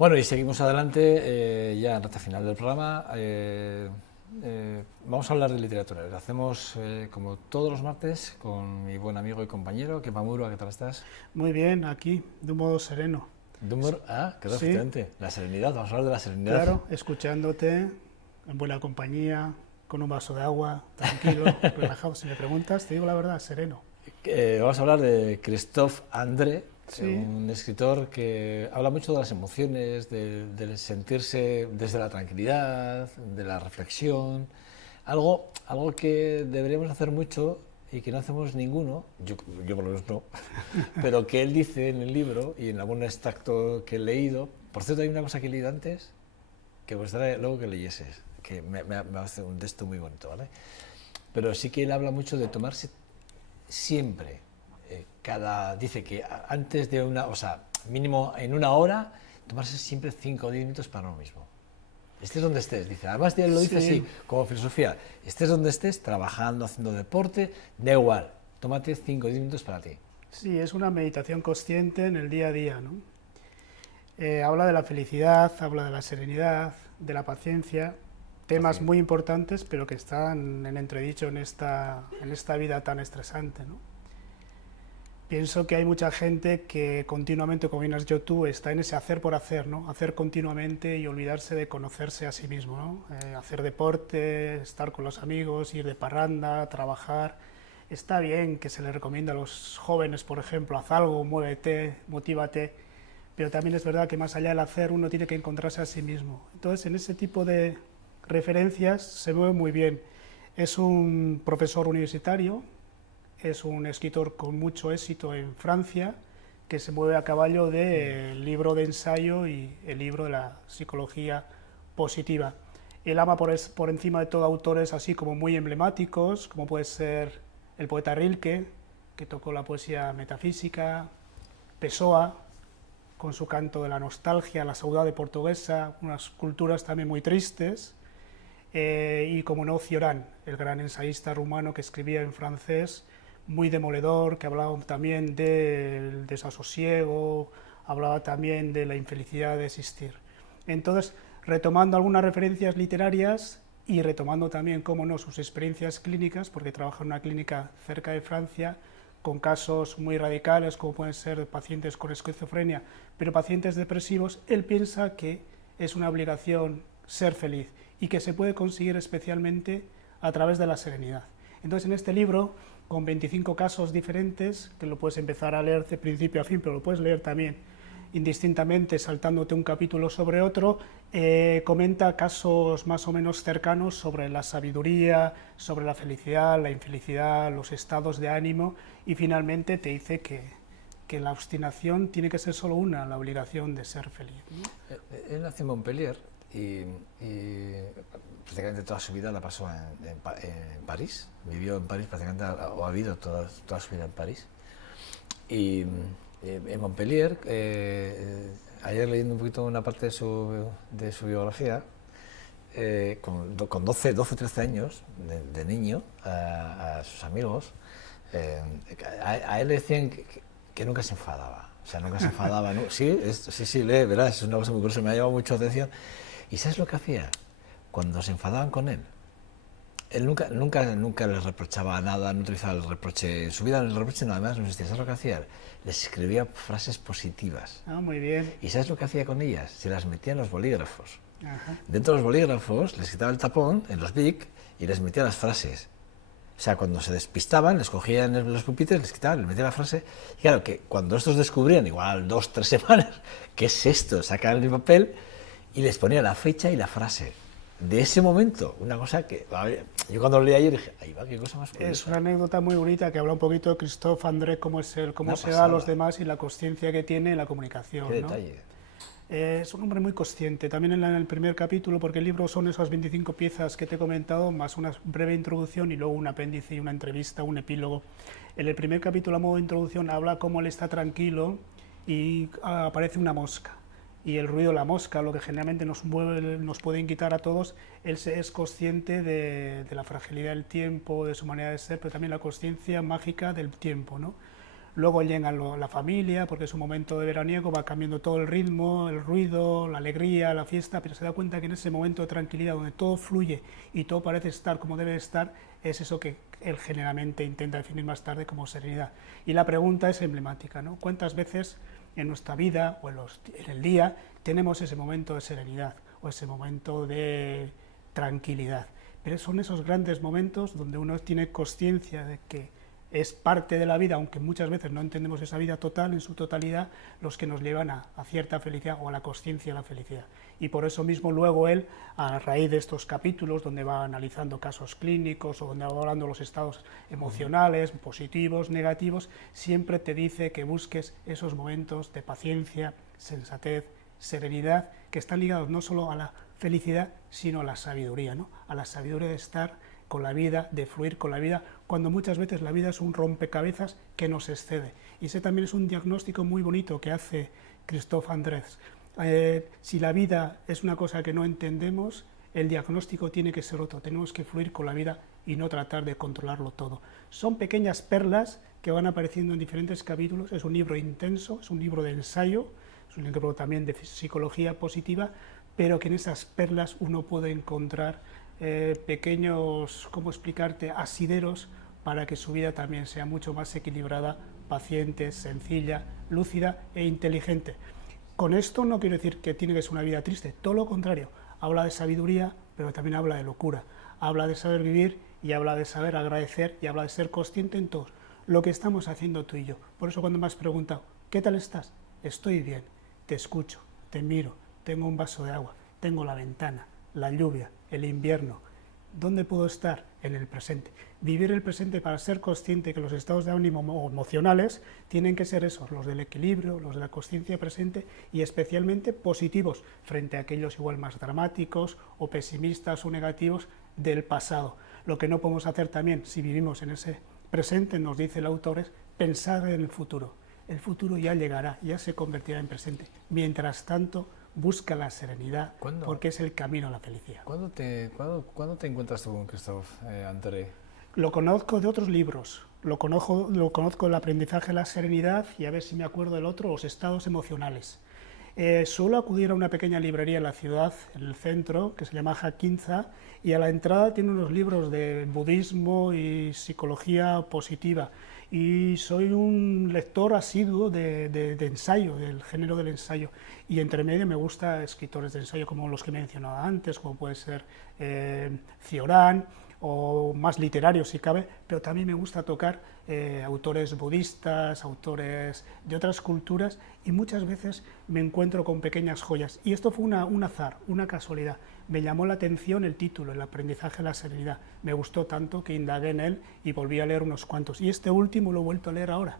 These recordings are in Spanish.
Bueno, y seguimos adelante, ya en recta final del programa. Vamos a hablar de literatura. Lo hacemos como todos los martes con mi buen amigo y compañero, Kepa Murua. ¿Qué tal estás? Muy bien, aquí, de un modo sereno. Claro, Sí, efectivamente. La serenidad, vamos a hablar de la serenidad. claro, escuchándote, en buena compañía, con un vaso de agua, tranquilo, relajado. Si me preguntas, te digo la verdad, sereno. Vamos a hablar de Christophe André, Sí, un escritor que habla mucho de las emociones, del sentirse desde la tranquilidad, de la reflexión, algo que deberíamos hacer mucho y que no hacemos ninguno, yo por lo menos no, pero que él dice en el libro y en algún extracto que he leído. Por cierto, hay una cosa que he leído antes que me gustaría luego que leyeses, que me hace un texto muy bonito, ¿vale? Pero sí que él habla mucho de tomarse siempre, dice que antes de una, o sea, mínimo en una hora, tomarse siempre 5 o 10 minutos para uno mismo. Estés donde estés, dice. Además, él lo dice sí, así, como filosofía. Estés donde estés, trabajando, haciendo deporte, da igual. Tómate 5 o 10 minutos para ti. sí, es una meditación consciente en el día a día, ¿no? Habla de la felicidad, habla de la serenidad, de la paciencia, temas Okay. muy importantes, pero que están en entredicho en esta vida tan estresante, ¿no? Pienso que hay mucha gente que continuamente, como bien has dicho tú, está en ese hacer por hacer, ¿no? Hacer continuamente y olvidarse de conocerse a sí mismo, ¿no? Hacer deporte, estar con los amigos, ir de parranda, trabajar. Está bien que se le recomienda a los jóvenes, por ejemplo, haz algo, muévete, motívate, pero también es verdad que más allá del hacer uno tiene que encontrarse a sí mismo. Entonces, en ese tipo de referencias se mueve muy bien. Es un profesor universitario, es un escritor con mucho éxito en Francia, que se mueve a caballo del libro de ensayo y el libro de la psicología positiva. Él ama por encima de todo autores así como muy emblemáticos, como puede ser el poeta Rilke, que tocó la poesía metafísica, Pessoa, con su canto de la nostalgia, la saudade portuguesa, unas culturas también muy tristes, y como no, Cioran, el gran ensayista rumano que escribía en francés, muy demoledor, que hablaba también del desasosiego, hablaba también de la infelicidad de existir. Entonces, retomando algunas referencias literarias y retomando también, cómo no, sus experiencias clínicas, porque trabaja en una clínica cerca de Francia, con casos muy radicales, como pueden ser pacientes con esquizofrenia, pero pacientes depresivos, él piensa que es una obligación ser feliz y que se puede conseguir especialmente a través de la serenidad. Entonces, en este libro, con 25 casos diferentes, que lo puedes empezar a leer de principio a fin, pero lo puedes leer también indistintamente, saltándote un capítulo sobre otro, comenta casos más o menos cercanos sobre la sabiduría, sobre la felicidad, la infelicidad, los estados de ánimo, y finalmente te dice que la obstinación tiene que ser solo una, la obligación de ser feliz, ¿no? Él nació en Montpellier y prácticamente toda su vida la pasó en París. Vivió en París prácticamente, o ha vivido toda su vida en París. Y en Montpellier, ayer leyendo un poquito una parte de su biografía, con 13 años de niño, a sus amigos, eh, a él le decían que nunca se enfadaba. O sea, nunca se enfadaba. ¿No? Sí, sí, verás, es una cosa muy curiosa, me ha llamado mucho la atención. ¿Y sabes lo que hacía? Cuando se enfadaban con él nunca les reprochaba nada, no utilizaba el reproche. En su vida el reproche nada más no existía. ¿Sabes lo que hacía? Les escribía frases positivas. Ah, muy bien. ¿Y sabes lo que hacía con ellas? Se las metía en los bolígrafos. Ajá. Dentro de los bolígrafos les quitaba el tapón en los BIC y les metía las frases. O sea, cuando se despistaban, les cogían en los pupitres, les quitaban, les metían la frase. Y claro, que cuando estos descubrían, igual 2 o 3 semanas, ¿qué es esto? Sacaban el papel y les ponía la fecha y la frase. De ese momento, una cosa que yo cuando lo leí ayer dije, ahí va, qué cosa más Es curiosa. una anécdota muy bonita que habla un poquito de Christophe André, cómo es él, cómo Una se da a los pasada. demás y la conciencia que tiene en la Qué comunicación, ¿no? detalle. Es un hombre muy consciente. También en el primer capítulo, porque el libro son esas 25 piezas que te he comentado, más una breve introducción y luego un apéndice y una entrevista, un epílogo. En el primer capítulo, a modo de introducción, habla cómo él está tranquilo y aparece una mosca. Y el ruido de la mosca, lo que generalmente nos puede inquietar a todos, él es consciente de la fragilidad del tiempo, de su manera de ser, pero también la consciencia mágica del tiempo, ¿no? luego llega la familia, porque es un momento de veraniego, va cambiando todo el ritmo, el ruido, la alegría, la fiesta, pero se da cuenta que en ese momento de tranquilidad, donde todo fluye y todo parece estar como debe estar, es eso que él generalmente intenta definir más tarde como serenidad. Y la pregunta es emblemática, ¿no? ¿Cuántas veces en nuestra vida o en el día tenemos ese momento de serenidad o ese momento de tranquilidad? Pero son esos grandes momentos donde uno tiene conciencia de que es parte de la vida, aunque muchas veces no entendemos esa vida total, en su totalidad, los que nos llevan a cierta felicidad o a la consciencia de la felicidad. Y por eso mismo luego él, a raíz de estos capítulos, donde va analizando casos clínicos o donde va hablando los estados emocionales, positivos, negativos, siempre te dice que busques esos momentos de paciencia, sensatez, serenidad, que están ligados no solo a la felicidad, sino a la sabiduría, ¿no? A la sabiduría de estar con la vida, de fluir con la vida, cuando muchas veces la vida es un rompecabezas que nos excede. Y ese también es un diagnóstico muy bonito que hace Christophe Andrés. Si la vida es una cosa que no entendemos, el diagnóstico tiene que ser otro, tenemos que fluir con la vida y no tratar de controlarlo todo. Son pequeñas perlas que van apareciendo en diferentes capítulos, es un libro intenso, es un libro de ensayo, es un libro también de psicología positiva, pero que en esas perlas uno puede encontrar pequeños, ¿cómo explicarte?, asideros para que su vida también sea mucho más equilibrada, paciente, sencilla, lúcida e inteligente. Con esto no quiero decir que tiene que ser una vida triste, todo lo contrario, habla de sabiduría, pero también habla de locura, habla de saber vivir y habla de saber agradecer y habla de ser consciente en todo lo que estamos haciendo tú y yo. Por eso cuando me has preguntado, ¿qué tal estás? Estoy bien, te escucho, te miro, tengo un vaso de agua, tengo la ventana, la lluvia, el invierno. ¿Dónde puedo estar? En el presente. Vivir el presente para ser consciente que los estados de ánimo emocionales tienen que ser esos, los del equilibrio, los de la consciencia presente y especialmente positivos frente a aquellos igual más dramáticos o pesimistas o negativos del pasado. Lo que no podemos hacer también si vivimos en ese presente, nos dice el autor, es pensar en el futuro. El futuro ya llegará, ya se convertirá en presente. Mientras tanto, busca la serenidad, porque es el camino a la felicidad. ¿Cuándo te encuentras tú con Christophe André? Lo conozco de otros libros, lo conozco del aprendizaje de la serenidad y a ver si me acuerdo del otro, los estados emocionales. Suelo acudir a una pequeña librería en la ciudad, en el centro, que se llama Hakinza, y a la entrada tiene unos libros de budismo y psicología positiva. Y soy un lector asiduo de ensayo, del género del ensayo. Y entre medio me gustan escritores de ensayo como los que he mencionado antes, como puede ser Cioran, o más literarios si cabe, pero también me gusta tocar autores budistas, autores de otras culturas, y muchas veces me encuentro con pequeñas joyas. Y esto fue un azar, una casualidad. Me llamó la atención el título, El aprendizaje de la serenidad. Me gustó tanto que indagué en él y volví a leer unos cuantos. Y este último lo he vuelto a leer ahora.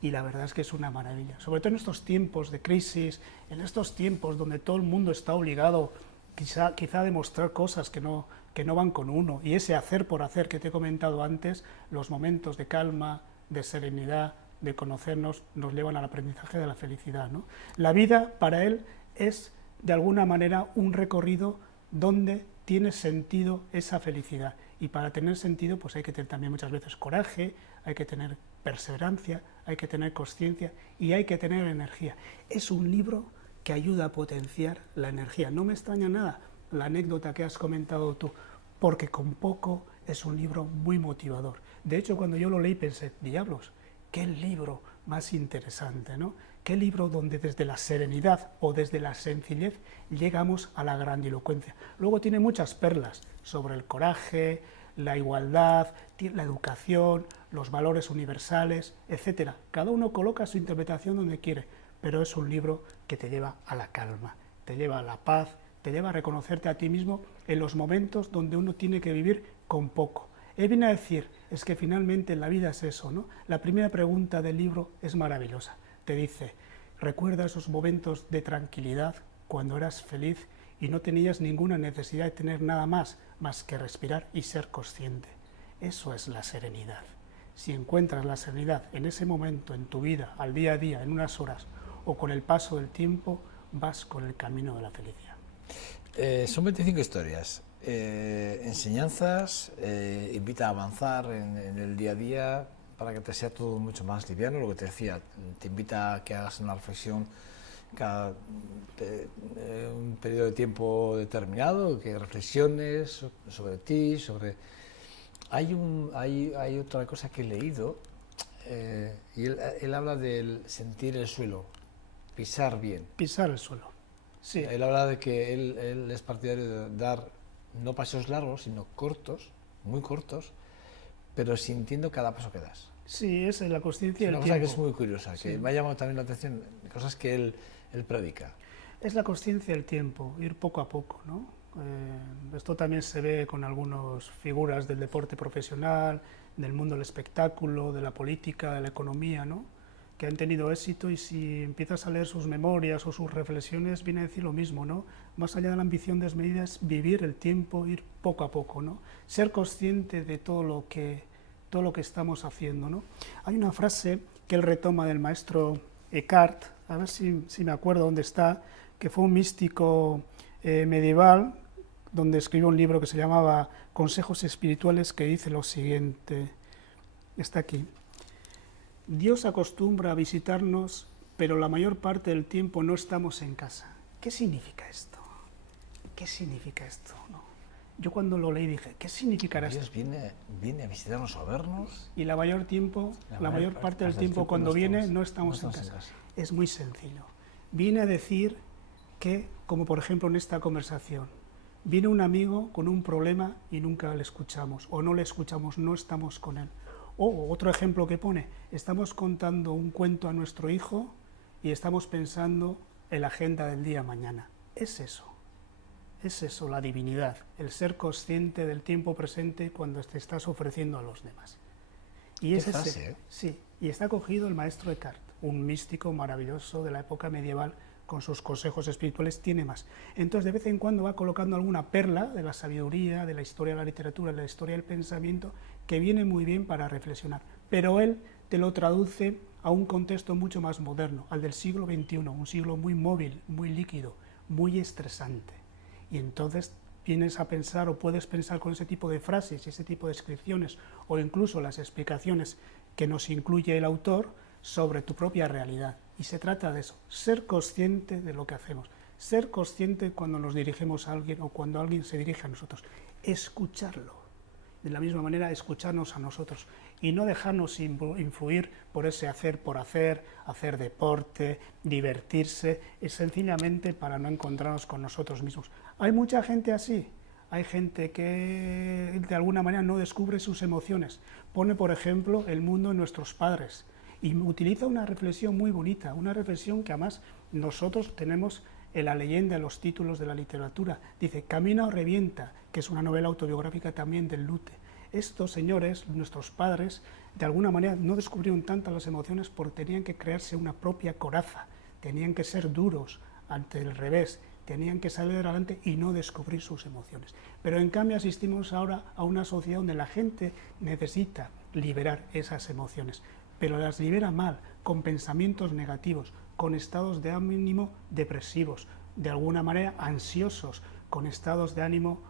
Y la verdad es que es una maravilla. Sobre todo en estos tiempos de crisis, en estos tiempos donde todo el mundo está obligado quizá a demostrar cosas que no van con uno, y ese hacer por hacer que te he comentado antes, los momentos de calma, de serenidad, de conocernos, nos llevan al aprendizaje de la felicidad, ¿no? La vida para él es de alguna manera un recorrido donde tiene sentido esa felicidad, y para tener sentido pues hay que tener también muchas veces coraje, hay que tener perseverancia, hay que tener consciencia y hay que tener energía. Es un libro que ayuda a potenciar la energía. No me extraña nada la anécdota que has comentado tú, porque con poco es un libro muy motivador. De hecho, cuando yo lo leí pensé, diablos, qué libro más interesante, ¿no? Qué libro donde desde la serenidad o desde la sencillez llegamos a la grandilocuencia. Luego tiene muchas perlas sobre el coraje, la igualdad, la educación, los valores universales, etc. Cada uno coloca su interpretación donde quiere, pero es un libro que te lleva a la calma, te lleva a la paz, te lleva a reconocerte a ti mismo en los momentos donde uno tiene que vivir con poco. Él viene a decir, es que finalmente la vida es eso, ¿no? La primera pregunta del libro es maravillosa. Te dice, recuerda esos momentos de tranquilidad cuando eras feliz y no tenías ninguna necesidad de tener nada más que respirar y ser consciente. Eso es la serenidad. Si encuentras la serenidad en ese momento, en tu vida, al día a día, en unas horas, o con el paso del tiempo, vas con el camino de la felicidad. Son 25 historias, enseñanzas, invita a avanzar en el día a día, para que te sea todo mucho más liviano, lo que te decía, te invita a que hagas una reflexión cada un periodo de tiempo determinado, que reflexiones sobre ti, sobre... Hay otra cosa que he leído, y él habla del sentir el suelo, pisar bien. Pisar el suelo, sí. Él habla de que él es partidario de dar no pasos largos, sino cortos, muy cortos, pero sintiendo cada paso que das. Sí, esa es la consciencia del tiempo. tiempo. Es una cosa que es muy curiosa, que sí. me ha llamado también la atención, cosas que él predica. Es la consciencia del tiempo, ir poco a poco, ¿no? Esto también se ve con algunas figuras del deporte profesional, del mundo del espectáculo, de la política, de la economía, ¿no? Que han tenido éxito, y si empiezas a leer sus memorias o sus reflexiones, viene a decir lo mismo, ¿no? Más allá de la ambición desmedida es vivir el tiempo, ir poco a poco, ¿no? Ser consciente de todo lo que estamos haciendo, ¿no? Hay una frase que él retoma del maestro Eckhart, a ver si me acuerdo dónde está, que fue un místico medieval, donde escribió un libro que se llamaba Consejos Espirituales, que dice lo siguiente, está aquí: Dios acostumbra a visitarnos, pero la mayor parte del tiempo no estamos en casa. ¿Qué significa esto? ¿Qué significa esto? ¿No? Yo cuando lo leí dije, ¿qué significará Dios esto? Viene a visitarnos o a vernos. Y la mayor parte del tiempo cuando viene no estamos en casa. Es muy sencillo. Viene a decir que, como por ejemplo en esta conversación, viene un amigo con un problema y nunca le escuchamos, o no le escuchamos, no estamos con él. O otro ejemplo que pone, estamos contando un cuento a nuestro hijo y estamos pensando en la agenda del día mañana. Es eso la divinidad, el ser consciente del tiempo presente cuando te estás ofreciendo a los demás. Y es ese, sí, y está cogido el maestro Eckhart, un místico maravilloso de la época medieval, con sus consejos espirituales, tiene más. Entonces, de vez en cuando va colocando alguna perla de la sabiduría, de la historia de la literatura, de la historia del pensamiento, que viene muy bien para reflexionar. Pero él te lo traduce a un contexto mucho más moderno, al del siglo XXI, un siglo muy móvil, muy líquido, muy estresante. Y entonces vienes a pensar, o puedes pensar con ese tipo de frases, ese tipo de descripciones, o incluso las explicaciones que nos incluye el autor sobre tu propia realidad. Y se trata de eso, ser consciente de lo que hacemos, ser consciente cuando nos dirigimos a alguien o cuando alguien se dirige a nosotros, escucharlo, de la misma manera escucharnos a nosotros y no dejarnos influir por ese hacer por hacer deporte, divertirse, es sencillamente para no encontrarnos con nosotros mismos. Hay mucha gente así. Hay gente que de alguna manera no descubre sus emociones. Pone, por ejemplo, el mundo en nuestros padres y utiliza una reflexión muy bonita, una reflexión que además nosotros tenemos en la leyenda, en los títulos de la literatura. Dice, Camina o revienta, que es una novela autobiográfica también del Lute. Estos señores, nuestros padres, de alguna manera no descubrieron tantas las emociones porque tenían que crearse una propia coraza, tenían que ser duros ante el revés, tenían que salir adelante y no descubrir sus emociones. Pero en cambio asistimos ahora a una sociedad donde la gente necesita liberar esas emociones, pero las libera mal, con pensamientos negativos, con estados de ánimo depresivos, de alguna manera ansiosos, con estados de ánimo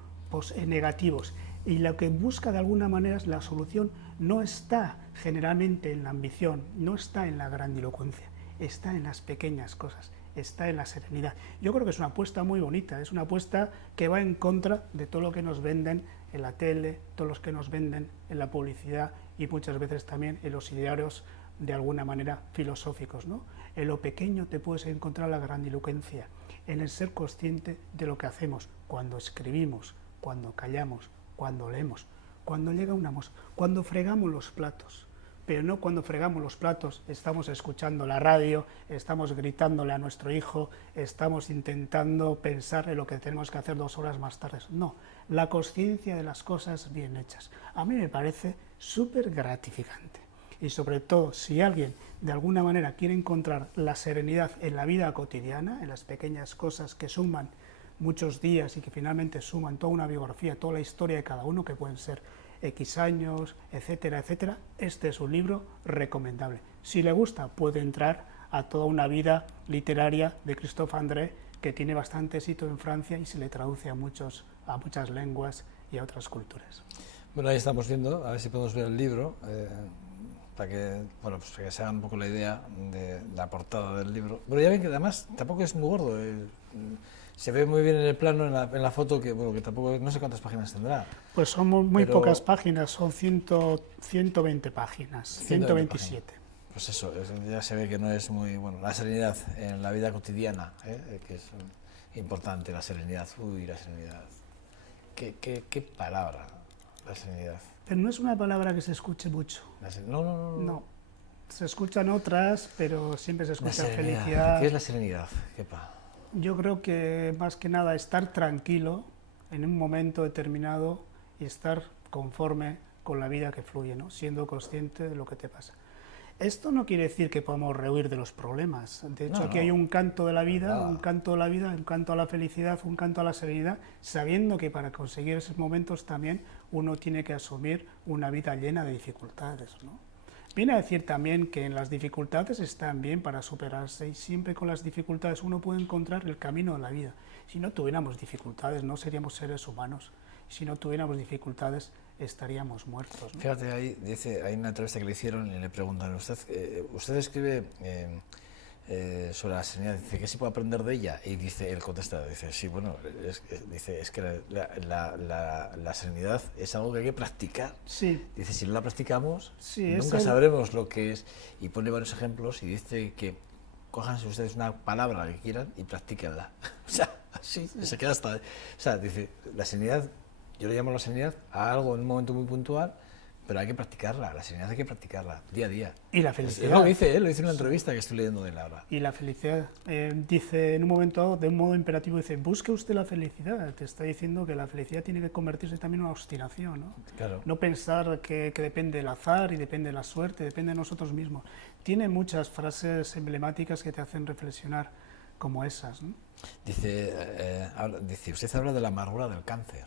negativos. Y lo que busca de alguna manera es la solución, no está generalmente en la ambición, no está en la grandilocuencia, está en las pequeñas cosas, está en la serenidad. Yo creo que es una apuesta muy bonita, es una apuesta que va en contra de todo lo que nos venden en la tele, todos los que nos venden en la publicidad y muchas veces también en los idearios de alguna manera filosóficos, ¿no? En lo pequeño te puedes encontrar la grandilocuencia, en el ser consciente de lo que hacemos cuando escribimos, cuando callamos, cuando leemos, cuando llega una mosca, cuando fregamos los platos, pero no cuando fregamos los platos, estamos escuchando la radio, estamos gritándole a nuestro hijo, estamos intentando pensar en lo que tenemos que hacer 2 horas más tarde. No, la consciencia de las cosas bien hechas. A mí me parece súper gratificante. Y sobre todo, si alguien de alguna manera quiere encontrar la serenidad en la vida cotidiana, en las pequeñas cosas que suman muchos días y que finalmente suman toda una biografía, toda la historia de cada uno, que pueden ser X años, etcétera, etcétera, este es un libro recomendable. Si le gusta, puede entrar a toda una vida literaria de Christophe André, que tiene bastante éxito en Francia y se le traduce a muchas lenguas y a otras culturas. Bueno, ahí estamos viendo, a ver si podemos ver el libro. para que, bueno, pues para que se hagan un poco la idea de la portada del libro. Bueno, ya ven que además tampoco es muy gordo. Se ve muy bien en el plano, en la foto, que bueno, que tampoco, no sé cuántas páginas tendrá. Pues son muy Pero- pocas páginas, son 120 páginas, 127. Pues eso, ya se ve que no es muy, bueno, la serenidad en la vida cotidiana, que es importante, la serenidad. Uy, la serenidad. Qué palabra, la serenidad. Pero no es una palabra que se escuche mucho. No. No. Se escuchan otras, pero siempre se La escucha serenidad. felicidad. ¿Qué es la serenidad? Kepa? Yo creo que más que nada estar tranquilo en un momento determinado y estar conforme con la vida que fluye, ¿no? Siendo consciente de lo que te pasa. Esto no quiere decir que podamos rehuir de los problemas. De hecho, aquí hay un canto de la vida, un canto de la vida, un canto a la felicidad, un canto a la serenidad, sabiendo que para conseguir esos momentos también uno tiene que asumir una vida llena de dificultades, ¿no? Viene a decir también que en las dificultades están bien para superarse y siempre con las dificultades uno puede encontrar el camino de la vida. Si no tuviéramos dificultades no seríamos seres humanos. Si no tuviéramos dificultades estaríamos muertos, ¿no? Fíjate, ahí dice, hay una entrevista que le hicieron y le preguntan, ¿usted escribe sobre la serenidad? Dice, ¿qué se puede aprender de ella? Y dice, él contesta, dice, sí, bueno, es que la serenidad es algo que hay que practicar. Sí. Dice, si no la practicamos, Sí, nunca sabremos lo que es. Y pone varios ejemplos y dice que cójanse ustedes una palabra que quieran y practíquenla. O sea, así, se queda hasta... O sea, dice, la serenidad, yo le llamo la serenidad a algo en un momento muy puntual, pero hay que practicarla, la serenidad hay que practicarla, día a día. Y la felicidad. Es lo que dice, lo dice en una entrevista que estoy leyendo de él ahora. Y la felicidad. Dice en un momento, de un modo imperativo, dice, busque usted la felicidad. Te está diciendo que la felicidad tiene que convertirse también en una obstinación, ¿no? Claro. No pensar que depende del azar y depende de la suerte, depende de nosotros mismos. Tiene muchas frases emblemáticas que te hacen reflexionar como esas, ¿no? Dice, usted habla de la amargura del cáncer.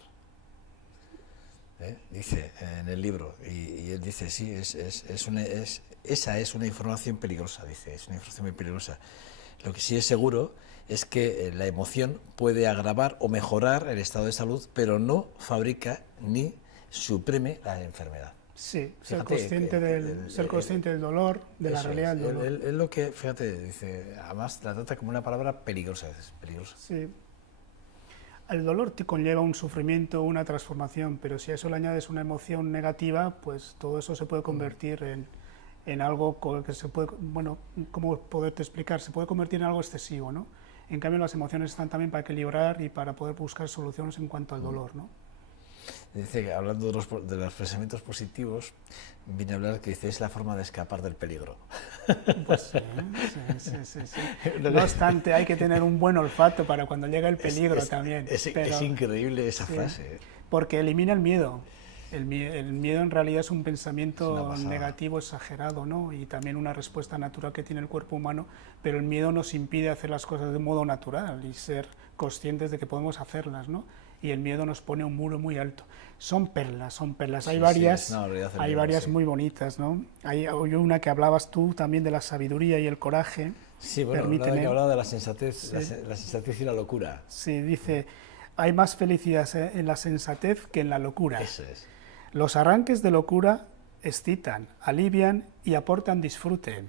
Dice en el libro, y él dice, sí, esa es una información peligrosa, dice, es una información muy peligrosa. Lo que sí es seguro es que la emoción puede agravar o mejorar el estado de salud, pero no fabrica ni suprime la enfermedad. Sí, Fíjate, ser consciente del dolor, de la realidad del dolor. Él lo que, fíjate, dice, además la trata como una palabra peligrosa, es peligrosa. Sí. El dolor te conlleva un sufrimiento, una transformación, pero si a eso le añades una emoción negativa, pues todo eso se puede convertir en algo que se puede, bueno, ¿cómo poderte explicar? Se puede convertir en algo excesivo, ¿no? En cambio, las emociones están también para equilibrar y para poder buscar soluciones en cuanto al dolor, ¿no? Dice que hablando de los pensamientos positivos, viene a hablar que dice, es la forma de escapar del peligro. Pues sí. No obstante, hay que tener un buen olfato para cuando llega el peligro también. Es increíble esa frase. Porque elimina el miedo. El miedo en realidad es un pensamiento negativo exagerado, ¿no? Y también una respuesta natural que tiene el cuerpo humano, pero el miedo nos impide hacer las cosas de modo natural y ser conscientes de que podemos hacerlas, ¿no? Y el miedo nos pone un muro muy alto. Son perlas. Hay varias muy bonitas, ¿no? Hay una que hablabas tú también de la sabiduría y el coraje. Sí, bueno, hablaba de la sensatez, sí. La sensatez y la locura. Sí, dice, hay más felicidad en la sensatez que en la locura. Eso es. Los arranques de locura excitan, alivian y aportan disfrute,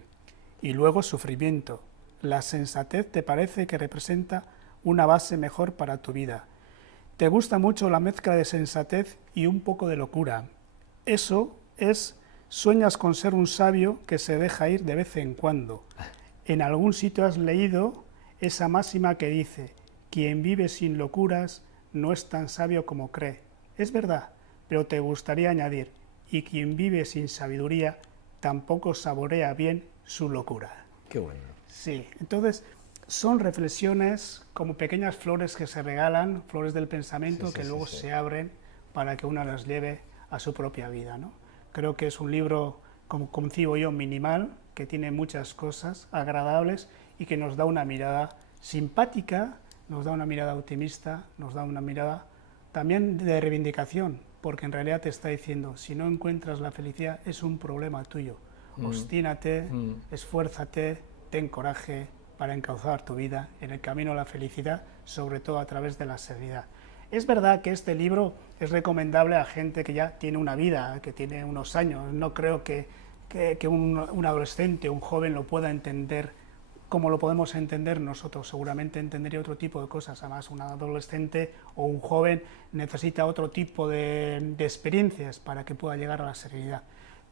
y luego sufrimiento. La sensatez te parece que representa una base mejor para tu vida. Te gusta mucho la mezcla de sensatez y un poco de locura. Eso es, sueñas con ser un sabio que se deja ir de vez en cuando. En algún sitio has leído esa máxima que dice, quien vive sin locuras no es tan sabio como cree. Es verdad, pero te gustaría añadir, y quien vive sin sabiduría tampoco saborea bien su locura. Qué bueno. Sí, entonces son reflexiones como pequeñas flores que se regalan, flores del pensamiento que luego se abren para que una las lleve a su propia vida, ¿no? Creo que es un libro, como concibo yo, minimal, que tiene muchas cosas agradables y que nos da una mirada simpática, nos da una mirada optimista, nos da una mirada también de reivindicación, porque en realidad te está diciendo, si no encuentras la felicidad es un problema tuyo. Obstínate, esfuérzate, ten coraje para encauzar tu vida en el camino a la felicidad, sobre todo a través de la serenidad. Es verdad que este libro es recomendable a gente que ya tiene una vida, que tiene unos años. No creo que que un adolescente o un joven lo pueda entender como lo podemos entender nosotros. Seguramente entendería otro tipo de cosas. Además, un adolescente o un joven necesita otro tipo de experiencias para que pueda llegar a la serenidad.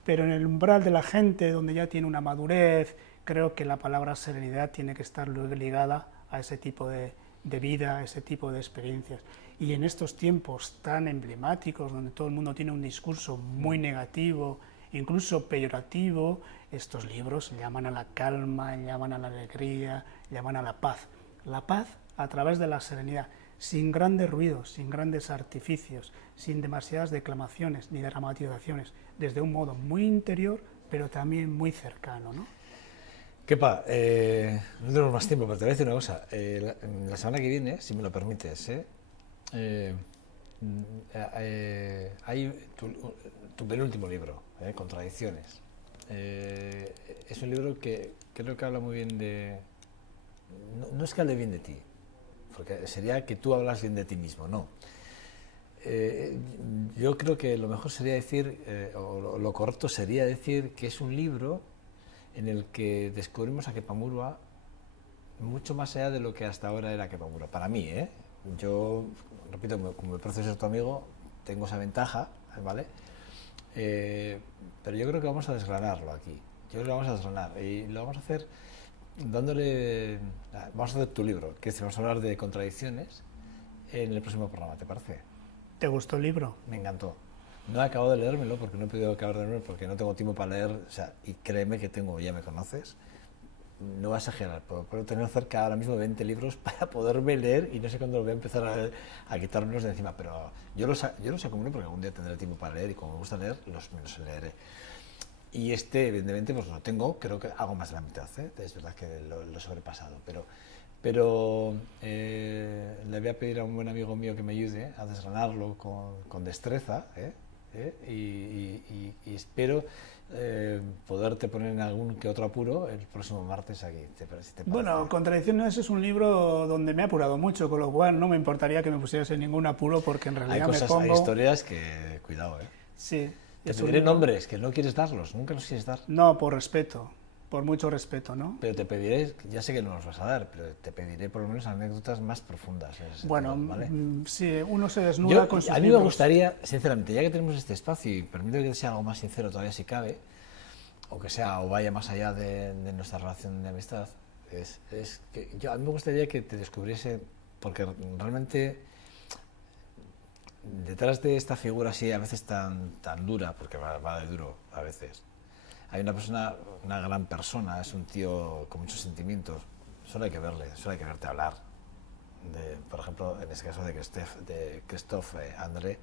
Pero en el umbral de la gente, donde ya tiene una madurez, creo que la palabra serenidad tiene que estar ligada a ese tipo de vida, a ese tipo de experiencias. Y en estos tiempos tan emblemáticos, donde todo el mundo tiene un discurso muy negativo, incluso peyorativo, estos libros llaman a la calma, llaman a la alegría, llaman a la paz. La paz a través de la serenidad, sin grandes ruidos, sin grandes artificios, sin demasiadas declamaciones ni dramatizaciones, desde un modo muy interior, pero también muy cercano, ¿no? Kepa, no tenemos más tiempo, pero te voy a decir una cosa. La semana que viene, si me lo permites, hay tu penúltimo libro, Contradicciones. Es un libro que creo que habla muy bien de... No es que hable bien de ti, porque sería que tú hablas bien de ti mismo, no. Yo creo que lo mejor sería decir, o lo correcto sería decir que es un libro en el que descubrimos a Kepa Murua mucho más allá de lo que hasta ahora era Kepa Murua. Para mí, yo, repito, como me proceso ser tu amigo, tengo esa ventaja, ¿vale? Pero yo creo que vamos a desgranarlo aquí. Yo creo que lo vamos a desgranar y lo vamos a hacer dándole... Vamos a hacer tu libro, que vamos a hablar de contradicciones en el próximo programa, ¿te parece? ¿Te gustó el libro? Me encantó. No he acabado de leérmelo porque no he podido acabar de leerlo porque no tengo tiempo para leer, o sea, y créeme que ya me conoces, no voy a exagerar, puedo tener cerca ahora mismo 20 libros para poderme leer y no sé cuándo los voy a empezar a quitármelos de encima, pero yo los acumulo porque algún día tendré tiempo para leer y como me gusta leer, me los leeré. Y evidentemente, pues lo tengo, creo que hago más de la mitad, es verdad que lo he sobrepasado, pero le voy a pedir a un buen amigo mío que me ayude a desgranarlo con destreza, y espero poderte poner en algún que otro apuro el próximo martes aquí, si te parece. Bueno, Contradicciones es un libro donde me he apurado mucho, con lo cual no me importaría que me pusieras en ningún apuro porque en realidad hay historias que, cuidado, Sí. Te pediré nombres que no quieres darlos, nunca los quieres dar. No, por respeto, por mucho respeto, ¿no? Pero te pediré, ya sé que no los vas a dar, pero te pediré por lo menos anécdotas más profundas. Bueno, tema, ¿vale? Sí, uno se desnuda con sus A mí libros. me gustaría, sinceramente, ya que tenemos este espacio y permito que sea algo más sincero todavía si cabe, o que sea, o vaya más allá de nuestra relación de amistad, es que a mí me gustaría que te descubriese, porque realmente detrás de esta figura así a veces tan dura, porque va de duro a veces, hay una persona, una gran persona, es un tío con muchos sentimientos, solo hay que verle, solo hay que verte hablar. Por ejemplo, en este caso de Christophe André,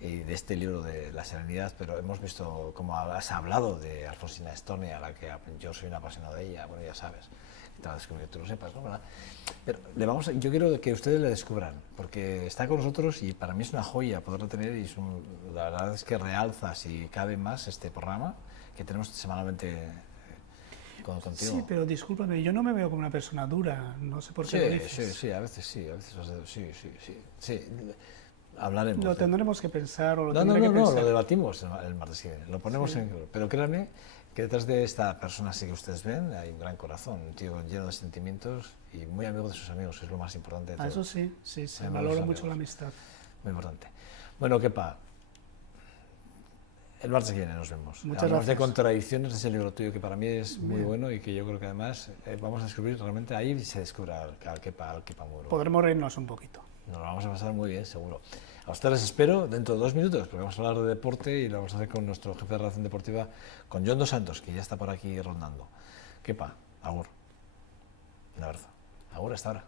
y de este libro de La Serenidad, pero hemos visto cómo has hablado de Alfonsina Storni, a la que yo soy un apasionado de ella, bueno, ya sabes, te va a descubrir que tú lo sepas, ¿no? Pero yo quiero que ustedes le descubran, porque está con nosotros y para mí es una joya poderlo tener y la verdad es que realza, si cabe más, este programa que tenemos semanalmente contigo. Sí, pero discúlpame, yo no me veo como una persona dura, no sé por qué lo dices. Sí, a veces sí. Hablaremos. Lo tendremos que pensar o lo No, tendré que pensar. lo debatimos el martes que viene, lo ponemos pero créanme que detrás de esta persona así que ustedes ven hay un gran corazón, un tío lleno de sentimientos y muy amigo de sus amigos, que es lo más importante de todo. Eso sí, valoro mucho la amistad. Muy importante. Bueno, Kepa, el martes que viene nos vemos. Muchas Hablamos de gracias. Contradicciones, ese libro tuyo que para mí es muy bueno y que yo creo que además vamos a descubrir realmente ahí se descubre al Kepa Murua. Podremos reírnos un poquito. Nos lo vamos a pasar muy bien, seguro. A ustedes les espero dentro de 2 minutos, porque vamos a hablar de deporte y lo vamos a hacer con nuestro jefe de redacción deportiva, con John Dos Santos, que ya está por aquí rondando. Kepa, agur. Un abrazo. Agur, hasta ahora.